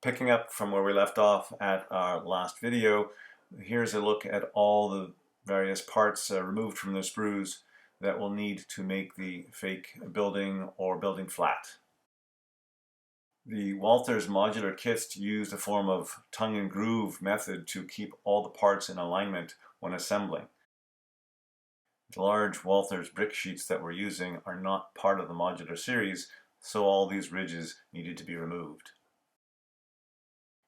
Picking up from where we left off at our last video, here's a look at all the various parts removed from the sprues that we'll need to make the fake building or building flat. The Walthers modular kits used a form of tongue and groove method to keep all the parts in alignment when assembling. The large Walthers brick sheets that we're using are not part of the modular series, so all these ridges needed to be removed.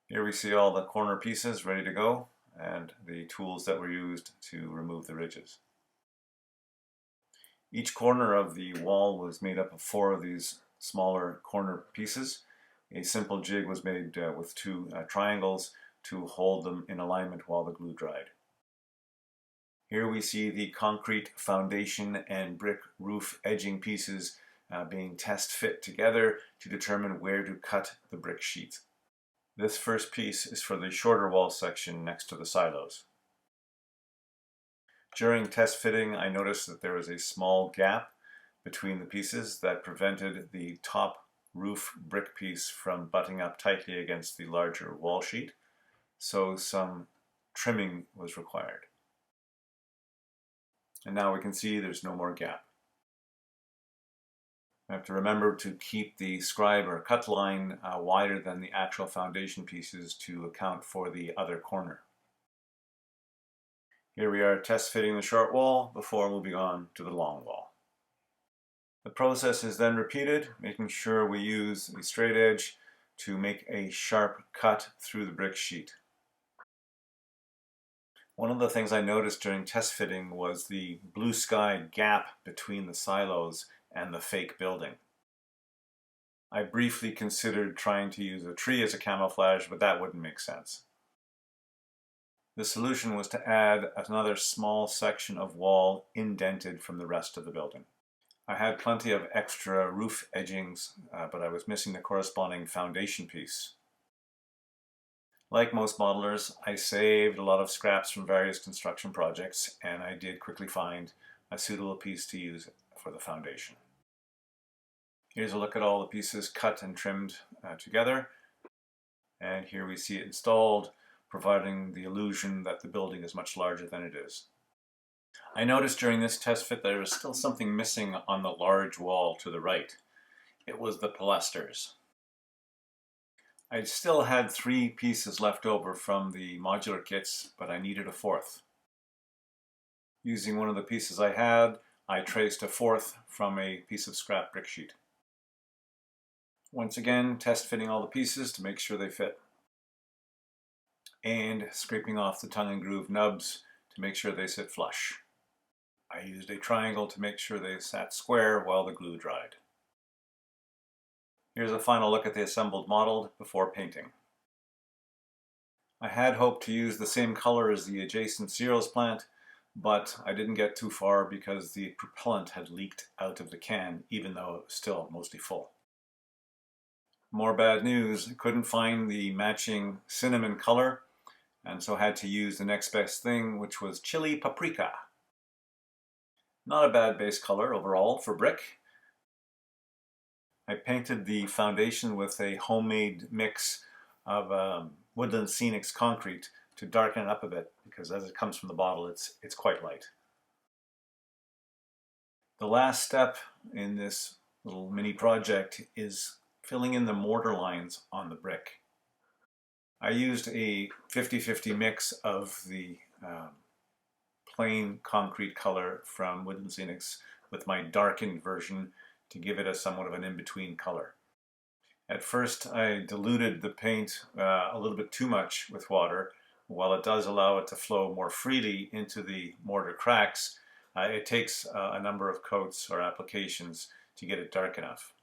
Here we see all the corner pieces ready to go and the tools that were used to remove the ridges. Each corner of the wall was made up of 4 of these smaller corner pieces. A simple jig was made with 2 triangles to hold them in alignment while the glue dried. Here we see the concrete foundation and brick roof edging pieces being test fit together to determine where to cut the brick sheet. This first piece is for the shorter wall section next to the silos. During test fitting, I noticed that there was a small gap between the pieces that prevented the top roof brick piece from butting up tightly against the larger wall sheet, so some trimming was required. And now we can see there's no more gap. I have to remember to keep the scribe or cut line wider than the actual foundation pieces to account for the other corner. Here we are test fitting the short wall before moving on to the long wall. The process is then repeated, making sure we use the straight edge to make a sharp cut through the brick sheet. One of the things I noticed during test fitting was the blue sky gap between the silos and the fake building. I briefly considered trying to use a tree as a camouflage, but that wouldn't make sense. The solution was to add another small section of wall indented from the rest of the building. I had plenty of extra roof edgings, but I was missing the corresponding foundation piece. Like most modelers, I saved a lot of scraps from various construction projects, and I did quickly find a suitable piece to use for the foundation. Here's a look at all the pieces cut and trimmed together, and here we see it installed, providing the illusion that the building is much larger than it is. I noticed during this test fit there was still something missing on the large wall to the right. It was the pilasters. I still had 3 pieces left over from the modular kits, but I needed a 4th. Using one of the pieces I had, I traced a 4th from a piece of scrap brick sheet. Once again, test fitting all the pieces to make sure they fit, and scraping off the tongue and groove nubs to make sure they sit flush. I used a triangle to make sure they sat square while the glue dried. Here's a final look at the assembled model before painting. I had hoped to use the same color as the adjacent cereals plant, but I didn't get too far because the propellant had leaked out of the can, even though it was still mostly full. More bad news, I couldn't find the matching cinnamon color, and so had to use the next best thing, which was chili paprika. Not a bad base color overall for brick. I painted the foundation with a homemade mix of Woodland Scenics concrete to darken it up a bit, because as it comes from the bottle it's quite light. The last step in this little mini project is filling in the mortar lines on the brick. I used a 50-50 mix of the plain concrete color from Woodland Scenics with my darkened version to give it a somewhat of an in-between color. At first I diluted the paint a little bit too much with water. While it does allow it to flow more freely into the mortar cracks, it takes a number of coats or applications to get it dark enough.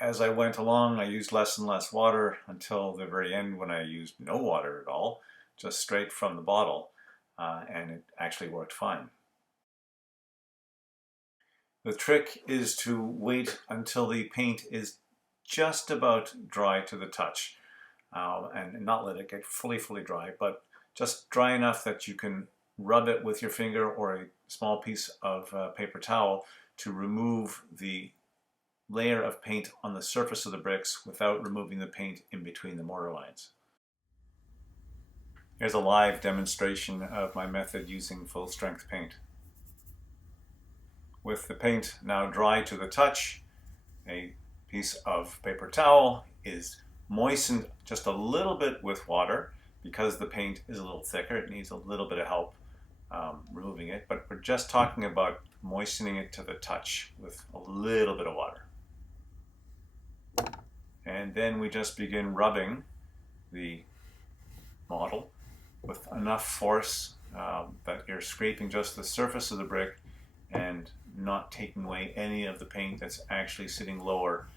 As I went along, I used less and less water until the very end, when I used no water at all, just straight from the bottle, and it actually worked fine. The trick is to wait until the paint is just about dry to the touch, and not let it get fully dry, but just dry enough that you can rub it with your finger or a small piece of paper towel to remove the layer of paint on the surface of the bricks without removing the paint in between the mortar lines. Here's a live demonstration of my method using full strength paint. With the paint now dry to the touch, a piece of paper towel is moistened just a little bit with water. Because the paint is a little thicker, it needs a little bit of help removing it, but we're just talking about moistening it to the touch with a little bit of water. And then we just begin rubbing the model with enough force that you're scraping just the surface of the brick and not taking away any of the paint that's actually sitting lower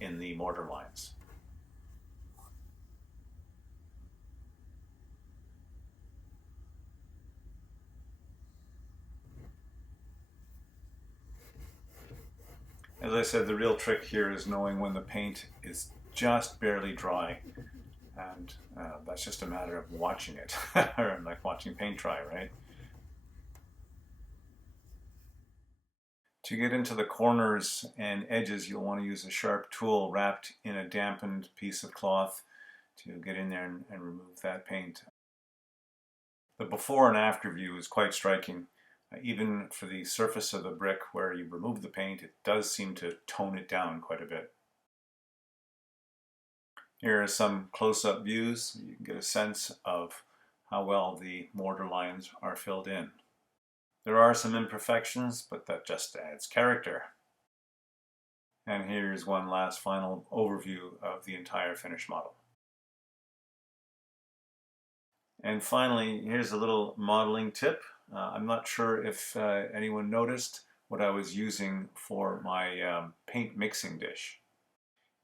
in the mortar lines. As I said, the real trick here is knowing when the paint is just barely dry, and that's just a matter of watching it, or like watching paint dry, right? To get into the corners and edges, you'll want to use a sharp tool wrapped in a dampened piece of cloth to get in there and remove that paint. The before and after view is quite striking. Even for the surface of the brick where you remove the paint, it does seem to tone it down quite a bit. Here are some close-up views. You can get a sense of how well the mortar lines are filled in. There are some imperfections, but that just adds character. And here's one last final overview of the entire finished model. And finally, here's a little modeling tip. I'm not sure if anyone noticed what I was using for my paint mixing dish.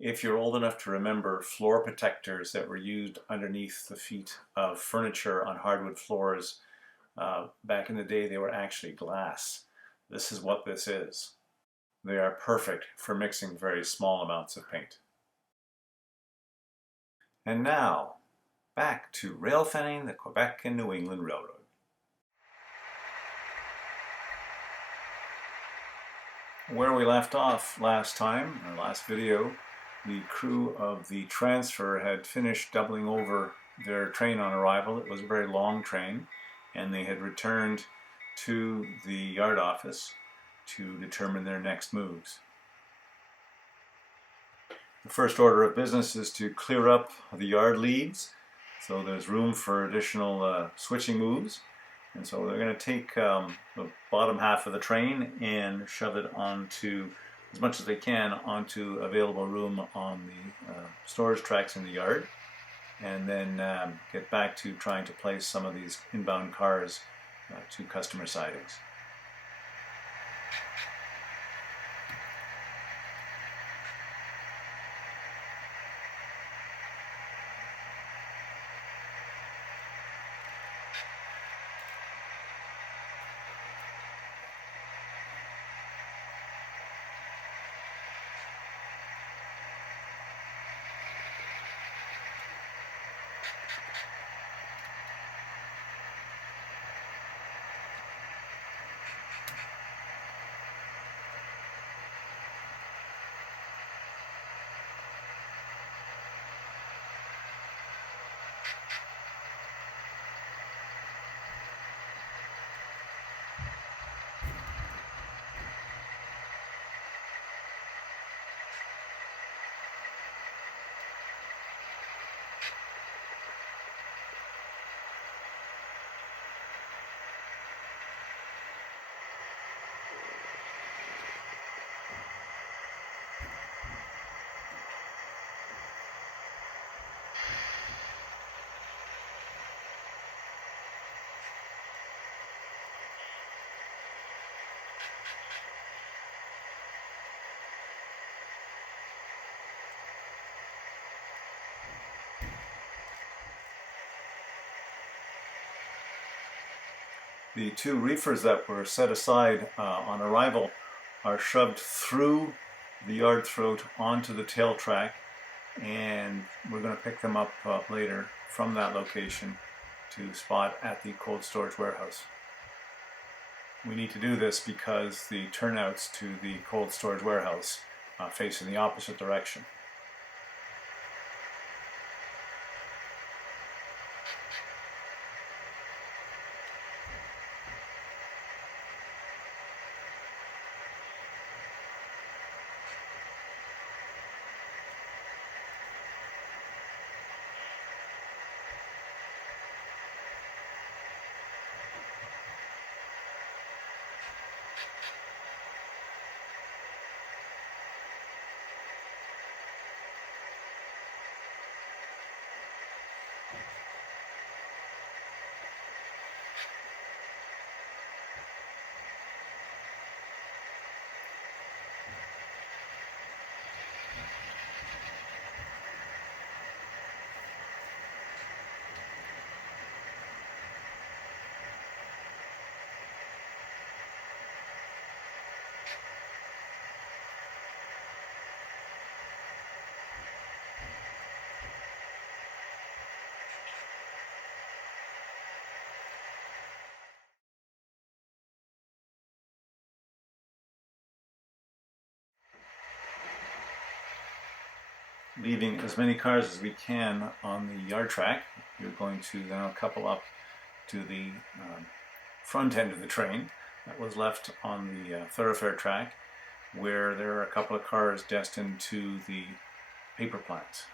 If you're old enough to remember floor protectors that were used underneath the feet of furniture on hardwood floors, back in the day they were actually glass. This is what this is. They are perfect for mixing very small amounts of paint. And now, back to rail fanning the Quebec and New England Railroad. Where we left off last time, in our last video, the crew of the transfer had finished doubling over their train on arrival. It was a very long train, and they had returned to the yard office to determine their next moves. The first order of business is to clear up the yard leads, so there's room for additional switching moves. And so they're going to take the bottom half of the train and shove it onto, as much as they can, onto available room on the storage tracks in the yard, and then get back to trying to place some of these inbound cars to customer sidings. The two reefers that were set aside on arrival are shoved through the yard throat onto the tail track, and we're going to pick them up later from that location to spot at the cold storage warehouse. We need to do this because the turnouts to the cold storage warehouse face in the opposite direction. Leaving as many cars as we can on the yard track, you're going to now couple up to the front end of the train that was left on the thoroughfare track, where there are a couple of cars destined to the paper plant.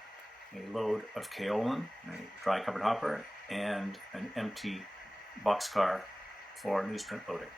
A load of kaolin, a dry covered hopper, and an empty boxcar for newsprint loading.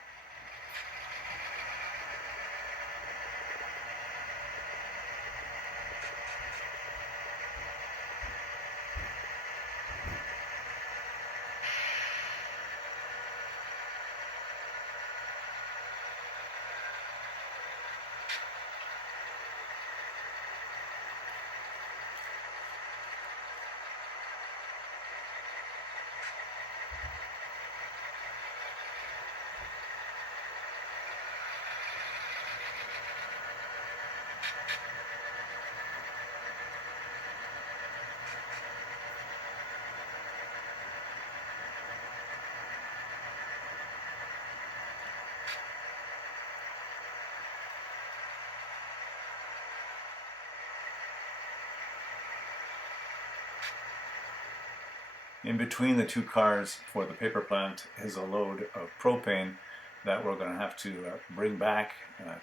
In between the two cars for the paper plant is a load of propane that we're going to have to bring back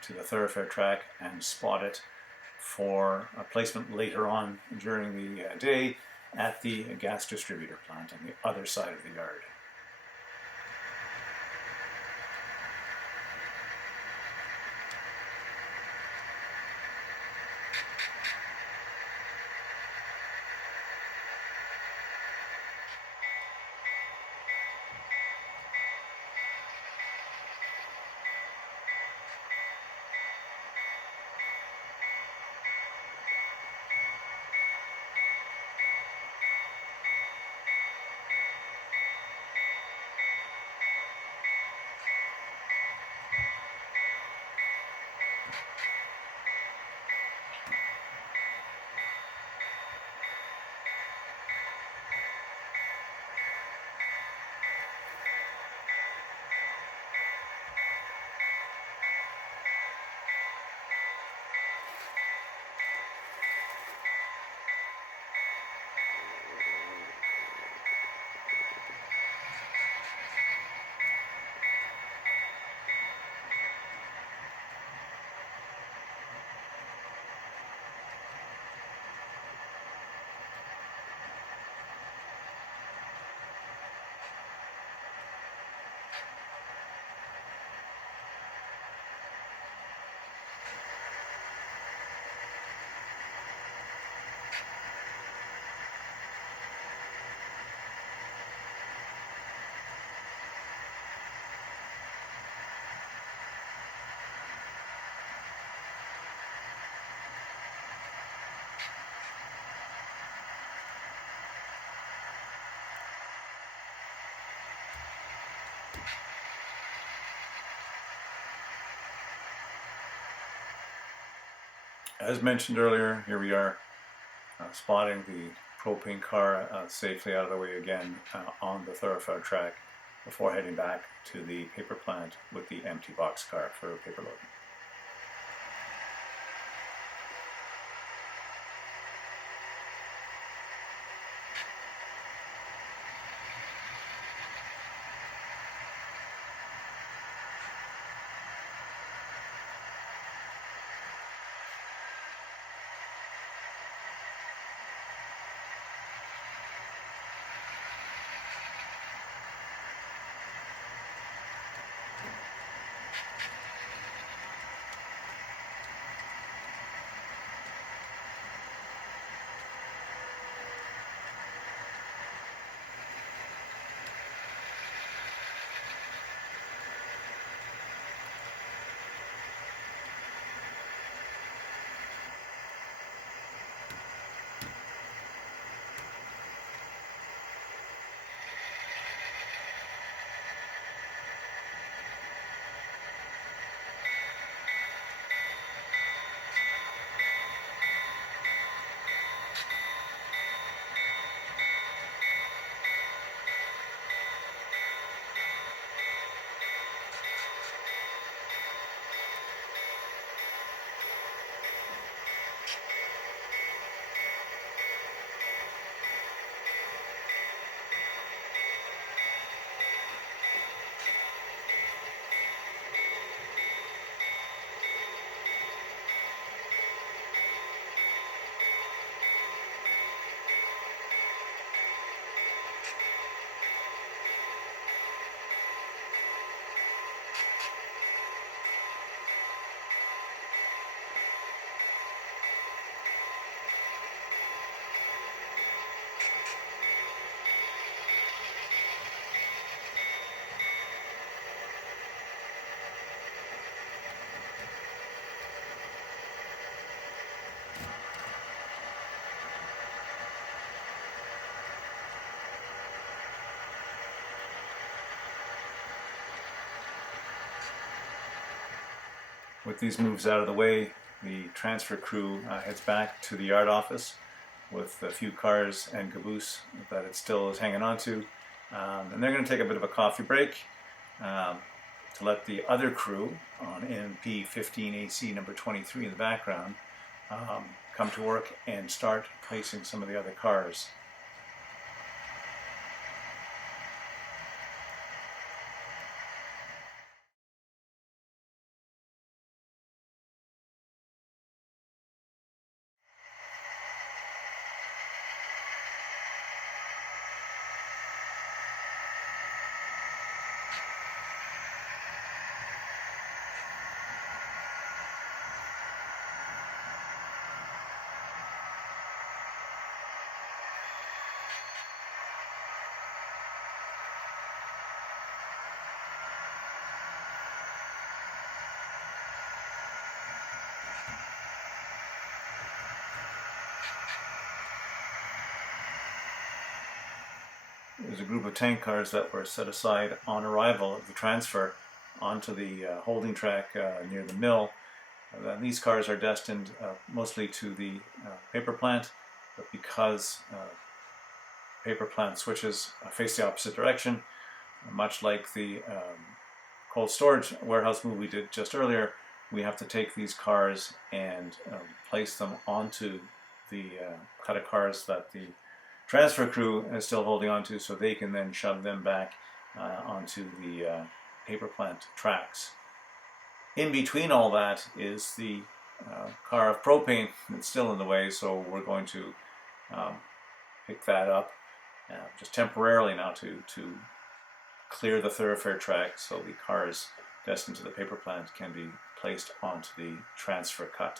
to the thoroughfare track and spot it for a placement later on during the day at the gas distributor plant on the other side of the yard. As mentioned earlier, here we are spotting the propane car safely out of the way again on the thoroughfare track before heading back to the paper plant with the empty box car for paper loading. With these moves out of the way, the transfer crew heads back to the yard office with a few cars and caboose that it still is hanging on to. And they're going to take a bit of a coffee break to let the other crew on MP15AC number 23 in the background come to work and start placing some of the other cars. There's a group of tank cars that were set aside on arrival of the transfer onto the holding track near the mill. These cars are destined mostly to the paper plant, but because paper plant switches face the opposite direction, much like the cold storage warehouse move we did just earlier, we have to take these cars and place them onto the cut of cars that the transfer crew is still holding on to, so they can then shove them back onto the paper plant tracks. In between all that is the car of propane that's still in the way, so we're going to pick that up just temporarily now to clear the thoroughfare track so the cars destined to the paper plant can be placed onto the transfer cut.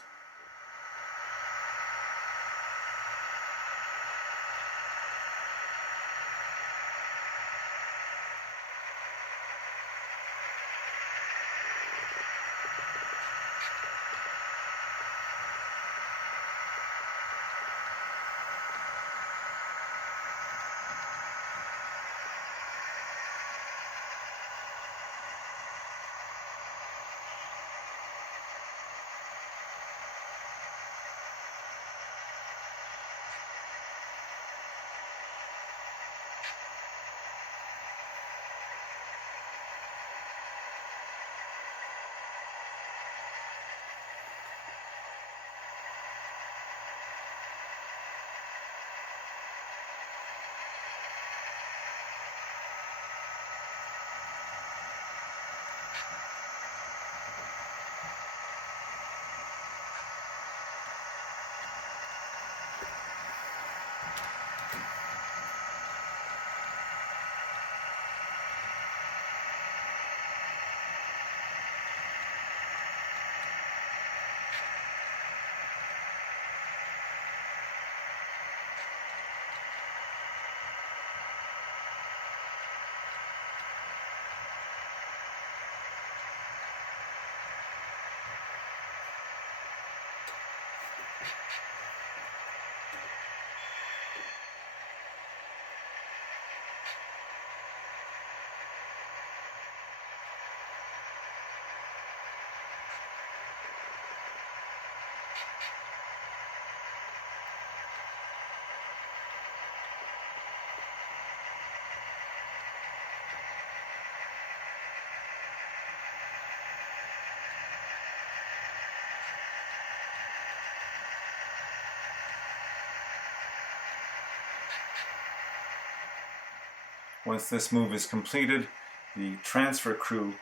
Once this move is completed, the transfer crew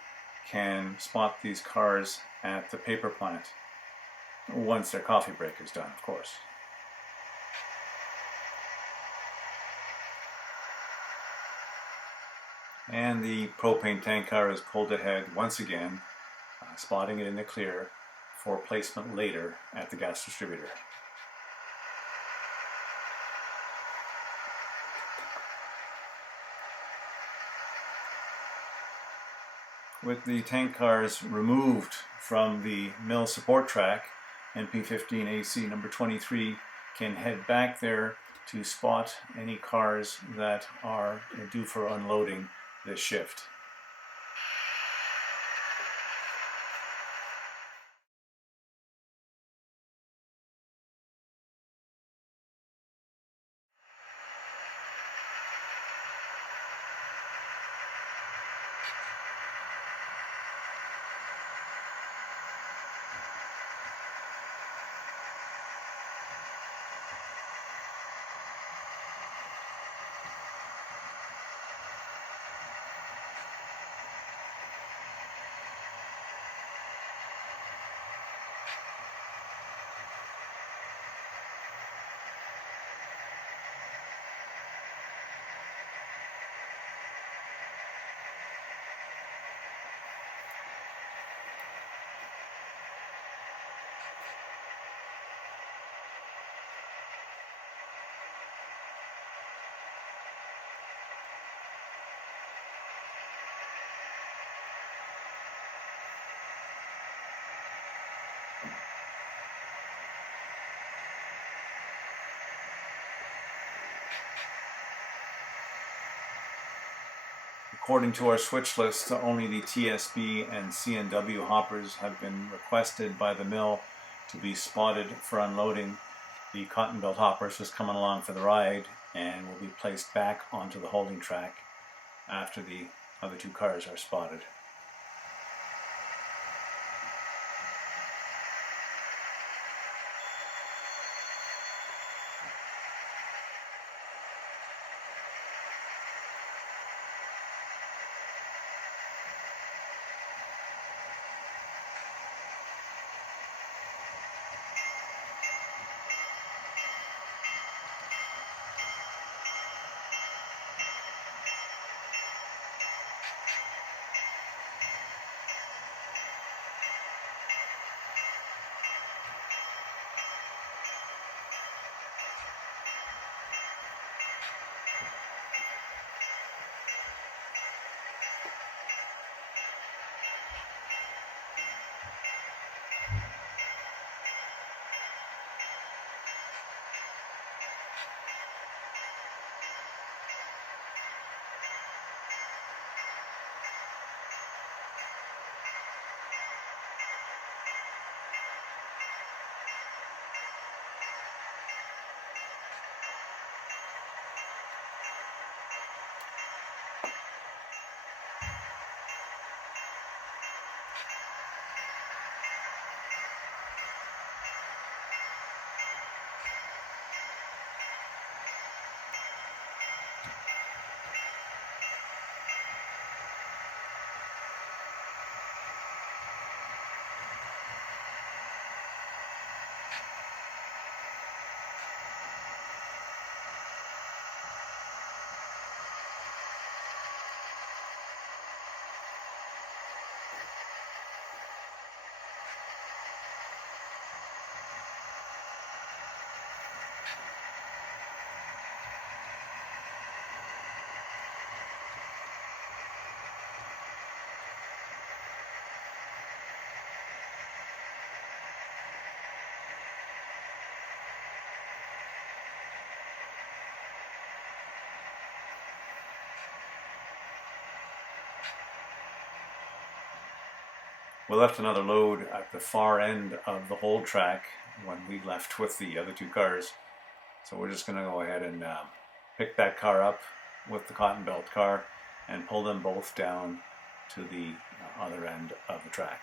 can spot these cars at the paper plant, once their coffee break is done, of course. And the propane tank car is pulled ahead once again, spotting it in the clear for placement later at the gas distributor. With the tank cars removed from the mill support track, NP15AC number 23 can head back there to spot any cars that are due for unloading this shift. According to our switch list, only the TSB and CNW hoppers have been requested by the mill to be spotted for unloading. The cotton belt hoppers is coming along for the ride and will be placed back onto the holding track after the other two cars are spotted. We left another load at the far end of the hold track when we left with the other two cars. So we're just going to go ahead and pick that car up with the cotton belt car and pull them both down to the other end of the track.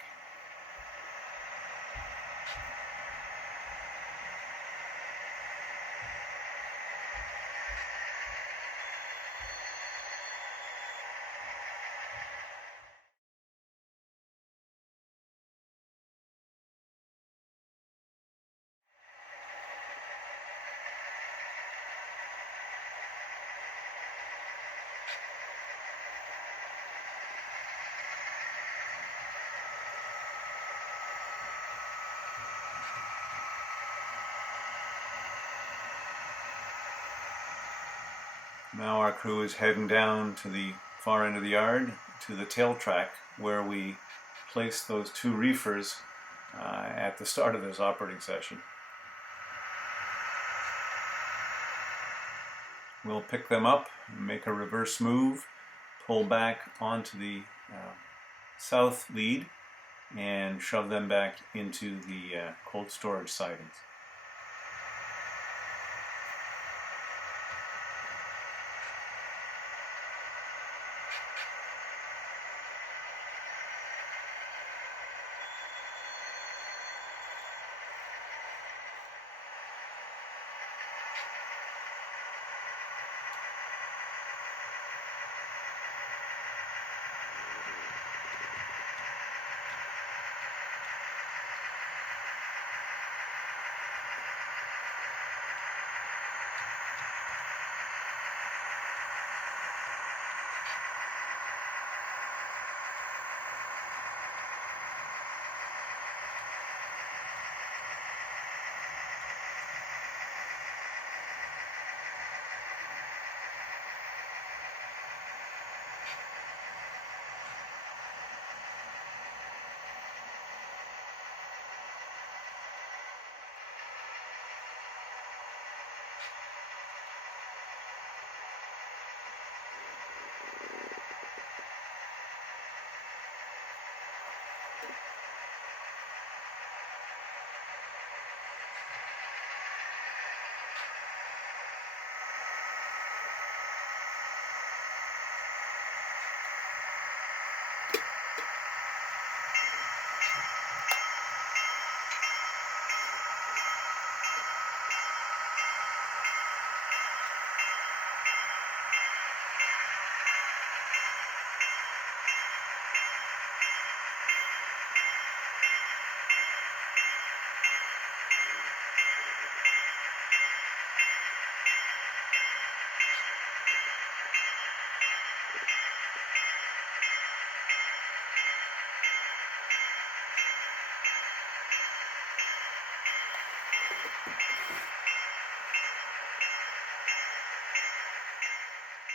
Now our crew is heading down to the far end of the yard to the tail track where we placed those two reefers at the start of this operating session. We'll pick them up, make a reverse move, pull back onto the south lead and shove them back into the cold storage sidings.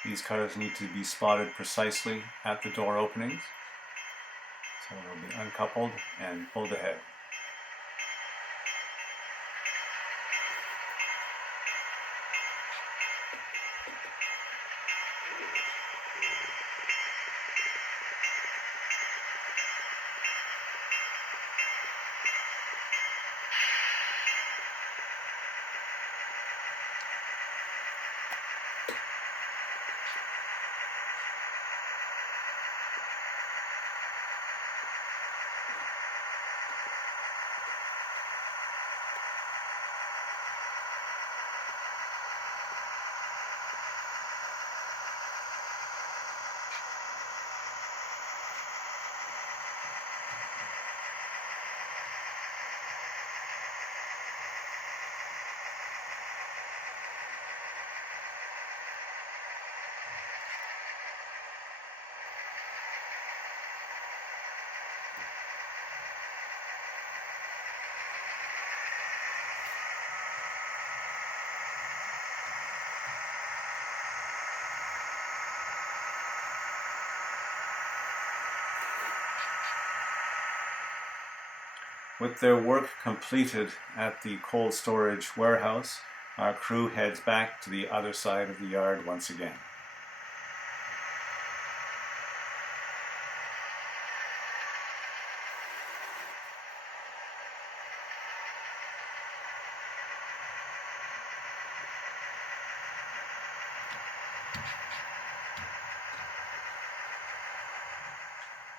These cutters need to be spotted precisely at the door openings, so they'll be uncoupled and pulled ahead. With their work completed at the cold storage warehouse, our crew heads back to the other side of the yard once again.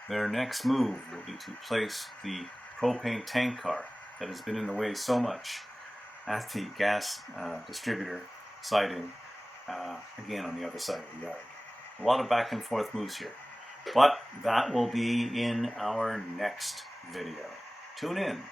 Their next move will be to place the propane tank car that has been in the way so much at the gas distributor siding again on the other side of the yard. A lot of back and forth moves here, but that will be in our next video. Tune in.